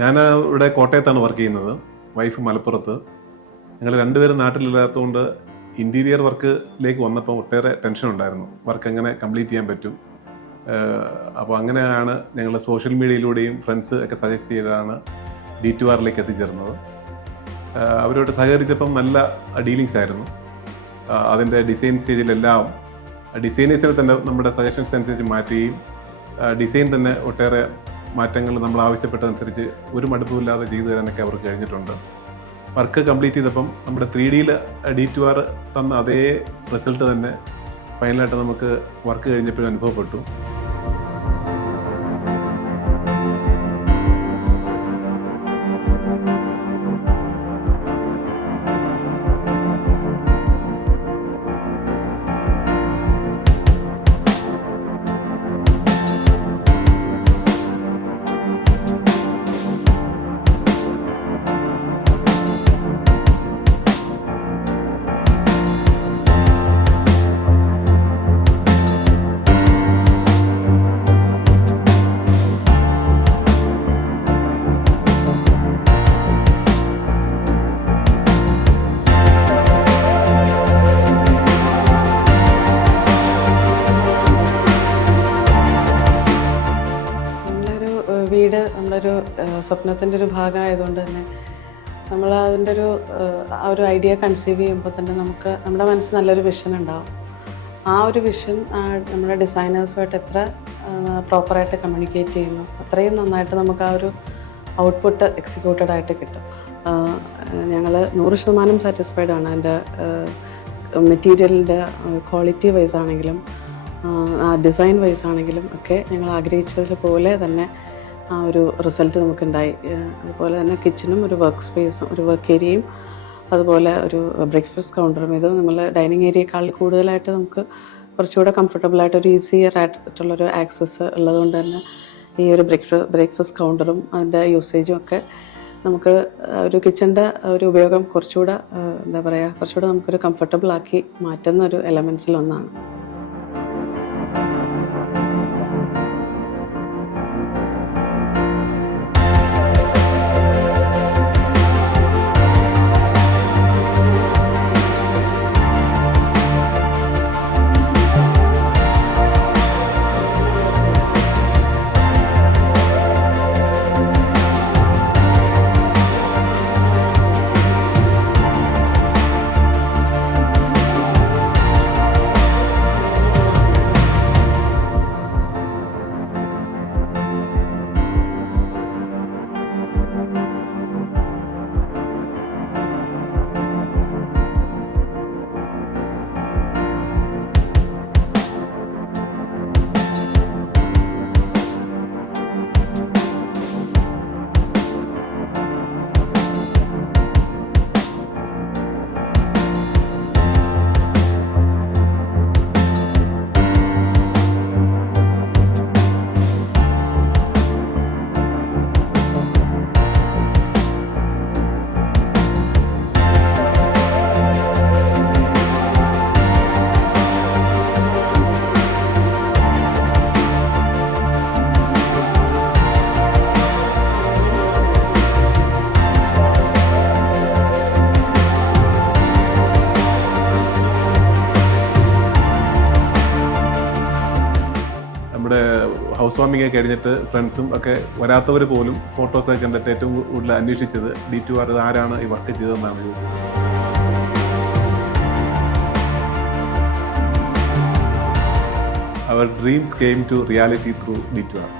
ഞാൻ ഇവിടെ കോട്ടയത്താണ് വർക്ക് ചെയ്യുന്നത്. വൈഫ് മലപ്പുറത്ത്. ഞങ്ങൾ രണ്ടുപേരും നാട്ടിലില്ലാത്തതുകൊണ്ട് ഇൻറ്റീരിയർ വർക്കിലേക്ക് വന്നപ്പോൾ ഒട്ടേറെ ടെൻഷൻ ഉണ്ടായിരുന്നു. വർക്ക് എങ്ങനെ കംപ്ലീറ്റ് ചെയ്യാൻ പറ്റും. അപ്പോൾ അങ്ങനെയാണ് ഞങ്ങൾ സോഷ്യൽ മീഡിയയിലൂടെയും ഫ്രണ്ട്സ് ഒക്കെ സജസ്റ്റ് ചെയ്താണ് D2Rലേക്ക് എത്തിച്ചേർന്നത്. അവരോട് സഹകരിച്ചപ്പം നല്ല ഡീലിങ്സ് ആയിരുന്നു. അതിൻ്റെ ഡിസൈൻ സ്റ്റേജിലെല്ലാം ഡിസൈനേഴ്സിനെ തന്നെ നമ്മുടെ സജഷൻസ് അനുസരിച്ച് മാറ്റുകയും ഡിസൈൻ തന്നെ ഒട്ടേറെ മാറ്റങ്ങൾ നമ്മൾ ആവശ്യപ്പെട്ടതനുസരിച്ച് ഒരു മടുപ്പുമില്ലാതെ ചെയ്തു തരാനൊക്കെ അവർക്ക് കഴിഞ്ഞിട്ടുണ്ട്. വർക്ക് കംപ്ലീറ്റ് ചെയ്തപ്പം നമ്മുടെ 3Dയിൽ D2R തന്ന അതേ റിസൾട്ട് തന്നെ ഫൈനലായിട്ട് നമുക്ക് വർക്ക് കഴിഞ്ഞപ്പോഴും അനുഭവപ്പെട്ടു. വീട് നമ്മളൊരു സ്വപ്നത്തിൻ്റെ ഒരു ഭാഗമായതുകൊണ്ട് തന്നെ നമ്മൾ അതിൻ്റെ ഒരു ഐഡിയ കൺസീവ് ചെയ്യുമ്പോൾ തന്നെ നമ്മുടെ മനസ്സിൽ നല്ലൊരു വിഷൻ ഉണ്ടാവും. ആ ഒരു വിഷൻ നമ്മുടെ ഡിസൈനേഴ്സുമായിട്ട് എത്ര പ്രോപ്പറായിട്ട് കമ്മ്യൂണിക്കേറ്റ് ചെയ്യുന്നു അത്രയും നന്നായിട്ട് നമുക്ക് ആ ഒരു ഔട്ട്പുട്ട് എക്സിക്യൂട്ടഡ് ആയിട്ട് കിട്ടും. ഞങ്ങൾ 100% സാറ്റിസ്ഫൈഡ് ആണ്. അതിൻ്റെ മെറ്റീരിയലിൻ്റെ ക്വാളിറ്റി വൈസ് ആണെങ്കിലും ഡിസൈൻ വൈസ് ആണെങ്കിലും ഒക്കെ ഞങ്ങൾ ആഗ്രഹിച്ചതുപോലെ തന്നെ ആ ഒരു റിസൾട്ട് നമുക്കുണ്ടായി. അതുപോലെ തന്നെ കിച്ചണും ഒരു വർക്ക് സ്പേസും ഒരു വർക്ക് ഏരിയയും അതുപോലെ ഒരു ബ്രേക്ക്ഫാസ്റ്റ് കൗണ്ടറും ഇത് നമ്മൾ ഡൈനിങ് ഏരിയയേക്കാൾ കൂടുതലായിട്ട് നമുക്ക് കുറച്ചുകൂടെ കംഫർട്ടബിളായിട്ട് ഒരു ഈസിയർ ആയിട്ടുള്ളൊരു ആക്സസ് ഉള്ളതുകൊണ്ട് തന്നെ ഈ ഒരു ബ്രേക്ക്ഫാസ്റ്റ് കൗണ്ടറും അതിൻ്റെ യൂസേജും ഒക്കെ നമുക്ക് ഒരു കിച്ചണിൻ്റെ ഒരു ഉപയോഗം കുറച്ചുകൂടെ കുറച്ചുകൂടെ നമുക്കൊരു കംഫർട്ടബിൾ ആക്കി മാറ്റുന്ന ഒരു എലമെൻസിലൊന്നാണ്. നമ്മുടെ ഹൗസ് വാമിംഗ് ഒക്കെ കഴിഞ്ഞിട്ട് ഫ്രണ്ട്സും ഒക്കെ വരാത്തവർ പോലും ഫോട്ടോസൊക്കെ കണ്ടിട്ട് ഏറ്റവും കൂടുതൽ അന്വേഷിച്ചത് D2R ആരാണ് ഈ വർക്ക് ചെയ്തതെന്നാണ് ചോദിച്ചത്. Our dreams came to reality through D2R.